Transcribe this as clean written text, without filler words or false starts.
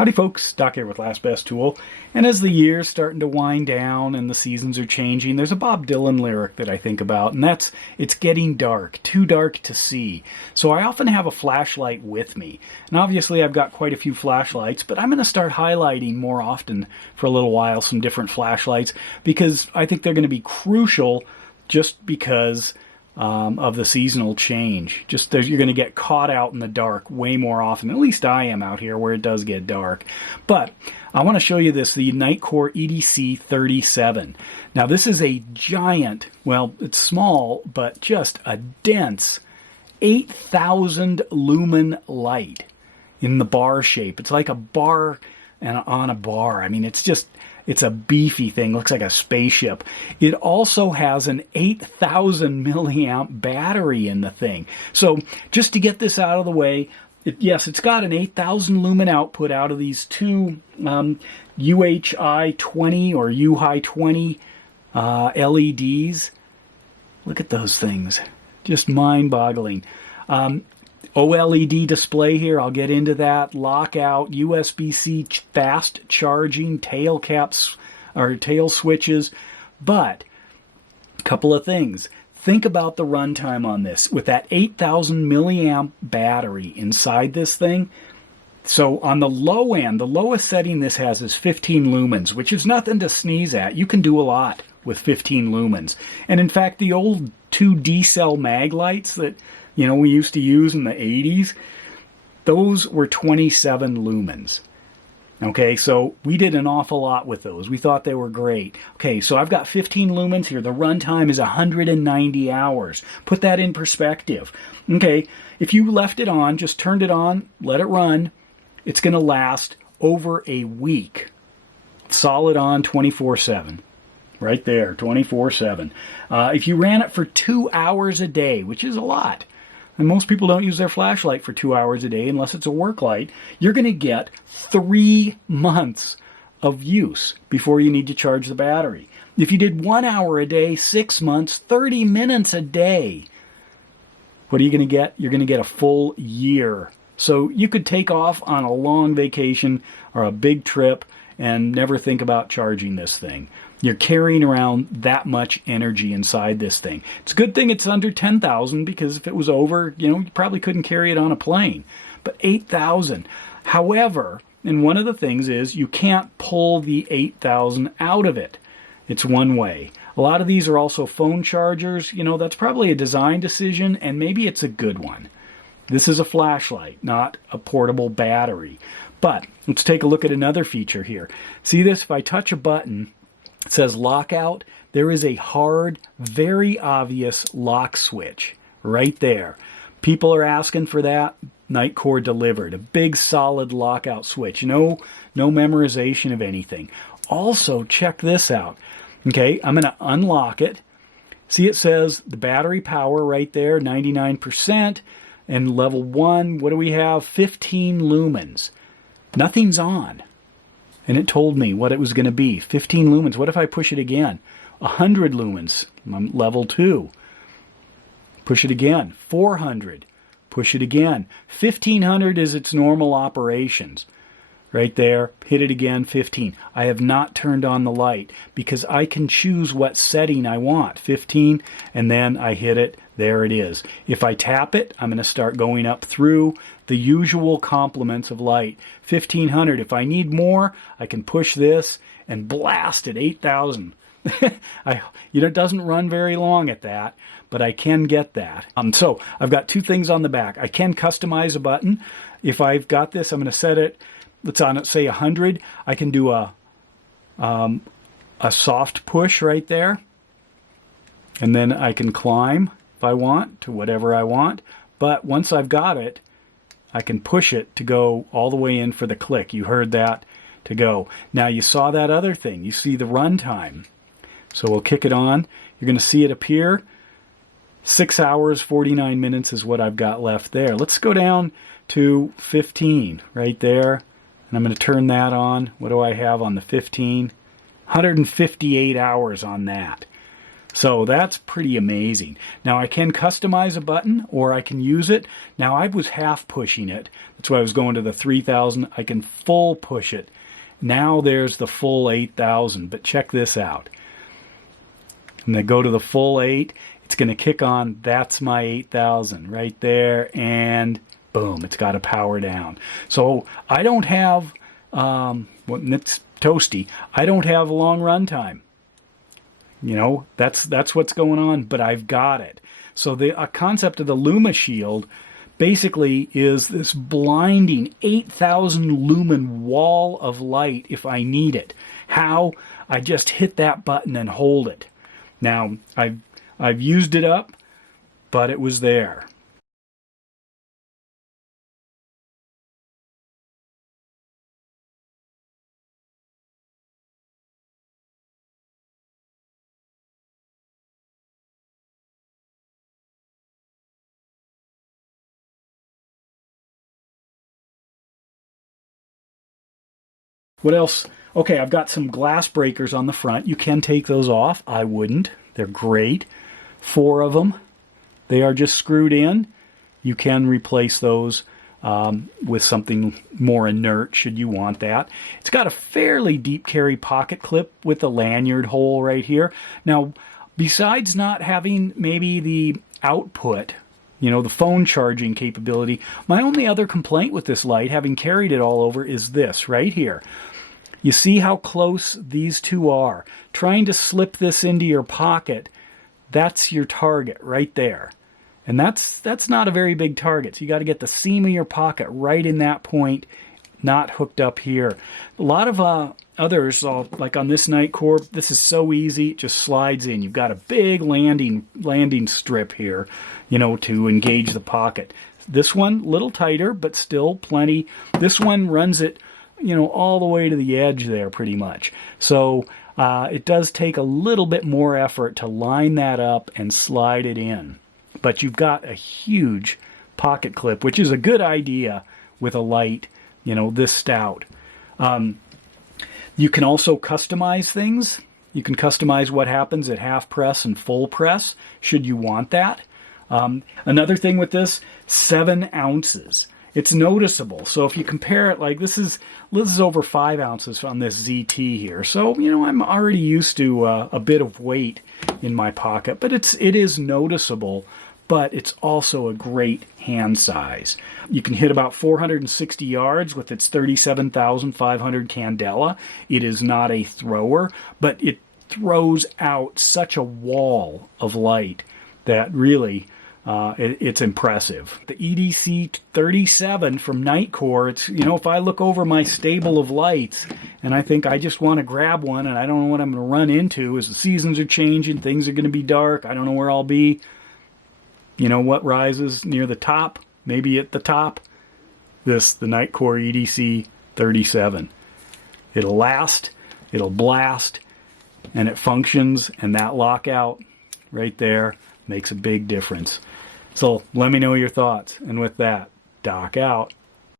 Howdy folks, Doc here with Last Best Tool, and as the year's starting to wind down and the seasons are changing, there's a Bob Dylan lyric that I think about, and that's, "It's getting dark, too dark to see." So I often have a flashlight with me, and obviously I've got quite a few flashlights, but I'm going to start highlighting more often for a little while some different flashlights, because I think they're going to be crucial just because of the seasonal change. You're going to get caught out in the dark way more often. At least I am out here where it does get dark. But I want to show you this, the Nitecore EDC37. Now this is a giant, well, it's small, but just a dense 8,000 lumen light in the bar shape. It's like a bar and on a bar. I mean, it's a beefy thing, looks like a spaceship. It also has an 8,000 milliamp battery in the thing. So just to get this out of the way, yes, it's got an 8,000 lumen output out of these two UHI 20 or UHI 20 LEDs. Look at those things, just mind-boggling. OLED display here, I'll get into that. Lockout, USB-C fast charging, tail caps or tail switches. But a couple of things. Think about the runtime on this. With that 8,000 milliamp battery inside this thing, so on the low end, the lowest setting this has is 15 lumens, which is nothing to sneeze at. You can do a lot with 15 lumens. And in fact, the old 2D cell mag lights that we used to use in the 80s, those were 27 lumens. Okay, so we did an awful lot with those. We thought they were great. Okay, so I've got 15 lumens here. The runtime is 190 hours. Put that in perspective. Okay, if you left it on, just turned it on, let it run, it's going to last over a week. Solid on 24/7. Right there, 24/7. If you ran it for 2 hours a day, which is a lot, and most people don't use their flashlight for 2 hours a day unless it's a work light, you're going to get 3 months of use before you need to charge the battery. If you did 1 hour a day, 6 months, 30 minutes a day, what are you going to get? You're going to get a full year. So you could take off on a long vacation or a big trip and never think about charging this thing. You're carrying around that much energy inside this thing. It's a good thing it's under 10,000, because if it was over, you probably couldn't carry it on a plane. But 8,000. However, and one of the things is you can't pull the 8,000 out of it. It's one way. A lot of these are also phone chargers. That's probably a design decision, and maybe it's a good one. This is a flashlight, not a portable battery. But let's take a look at another feature here. See this? If I touch a button, it says lockout. There is a hard, very obvious lock switch right there. People are asking for that. Nycore delivered. A big, solid lockout switch. No memorization of anything. Also, check this out. Okay, I'm going to unlock it. See, it says the battery power right there, 99%. And level 1, what do we have? 15 lumens. Nothing's on. And it told me what it was going to be. 15 lumens. What if I push it again? 100 lumens. I'm level 2. Push it again. 400. Push it again. 1500 is its normal operations. Right there. Hit it again. 15. I have not turned on the light because I can choose what setting I want. 15, and then I hit it. There it is. If I tap it, I'm going to start going up through the usual complements of light. 1500. If I need more, I can push this and blast at 8,000. It doesn't run very long at that, but I can get that. So I've got two things on the back. I can customize a button. If I've got this, I'm going to set it. Let's on it, say 100. I can do a soft push right there, and then I can climb if I want to whatever I want. But once I've got it, I can push it to go all the way in for the click. You heard that, to go. Now you saw that other thing. You see the runtime. So we'll kick it on. You're going to see it appear. 6 hours, 49 minutes is what I've got left there. Let's go down to 15 right there. And I'm going to turn that on. What do I have on the 15? 158 hours on that. So that's pretty amazing. Now I can customize a button or I can use it. Now I was half pushing it. That's why I was going to the 3000. I can full push it. Now there's the full 8000, but check this out. And I go to the full 8, it's going to kick on. That's my 8000 right there, and boom, it's got to power down. So I don't have, it's toasty, I don't have a long runtime. You know, that's what's going on, but I've got it. So the concept of the Luma shield basically is this blinding 8,000 lumen wall of light if I need it. How? I just hit that button and hold it. Now, I've used it up, but it was there. What else? Okay, I've got some glass breakers on the front. You can take those off. I wouldn't. They're great. 4 of them. They are just screwed in. You can replace those with something more inert should you want that. It's got a fairly deep carry pocket clip with a lanyard hole right here. Now, besides not having maybe the output, you know, the phone charging capability, my only other complaint with this light, having carried it all over, is this right here. You see how close these two are. Trying to slip this into your pocket, that's your target right there. And that's not a very big target. So you got to get the seam of your pocket right in that point, not hooked up here. A lot of others, like on this Nitecore, this is so easy. It just slides in. You've got a big landing strip here, you know, to engage the pocket. This one, a little tighter, but still plenty. This one runs it, you know, all the way to the edge there pretty much. So it does take a little bit more effort to line that up and slide it in. But you've got a huge pocket clip, which is a good idea with a light, you know, this stout. You can also customize things. You can customize what happens at half press and full press, should you want that. Another thing with this, 7 ounces. It's noticeable. So if you compare it, like this is over 5 ounces on this ZT here. So, you know, I'm already used to a bit of weight in my pocket, but it is noticeable, but it's also a great hand size. You can hit about 460 yards with its 37,500 candela. It is not a thrower, but it throws out such a wall of light that really it's impressive. The EDC37 from Nycore, it's, you know, if I look over my stable of lights and I think I just want to grab one and I don't know what I'm going to run into as the seasons are changing, things are going to be dark, I don't know where I'll be. You know what rises near the top? Maybe at the top? The Nycore EDC37. It'll last, it'll blast, and it functions, and that lockout right there makes a big difference. So let me know your thoughts. And with that, Doc out.